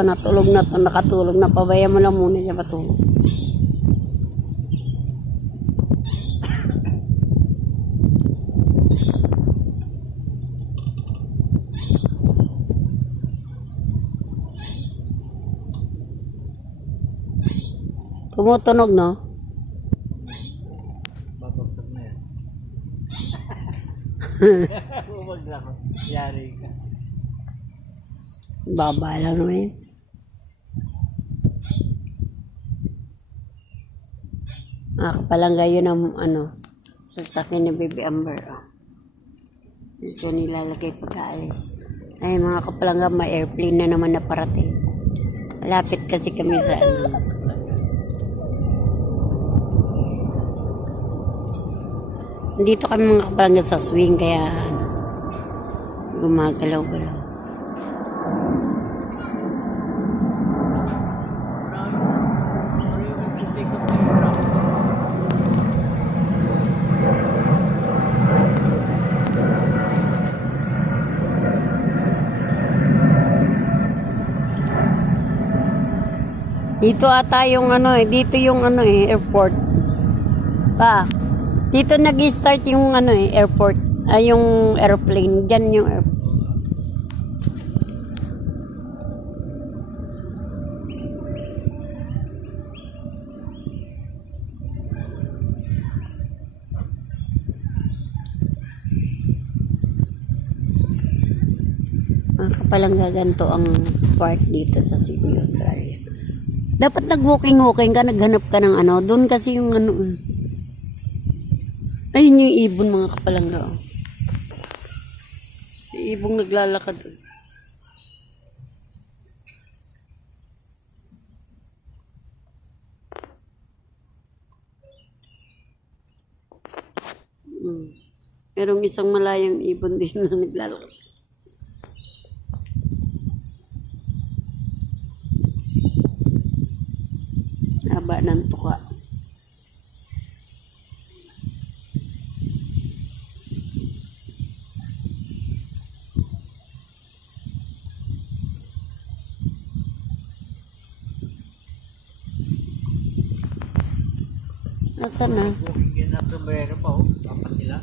Ka natulog na to, nakatulog na, pabaya mo lang muna siya matulog. Tumutunog, no? Babagsak na yan. Bumagsak ko. Yari ka. Baba lang naman. Nakapalangga yun ang sasakyan ni Baby Amber. Oh. Ito nilalagay pag-aalis. Ay mga kapalangga, may airplane na naman na parating. Malapit kasi kami sa Dito kami mga kapalangga sa swing, kaya gumagalaw-galaw. Dito ata yung dito yung airport. Pa. Dito nag-start yung airport. Ay yung airplane, diyan yung airport. Kapalang gaganto ang park dito sa Sydney, Australia. Dapat nag-walking-walking ka, naghanap ka ng doon kasi yung ayun yung ibon mga kapalangga. Oh. Yung ibong naglalakad. Merong isang malayang ibon din na naglalakad. Haba ng tuka. Nasaan na? Booking yan na sombrero pa, dapat sila.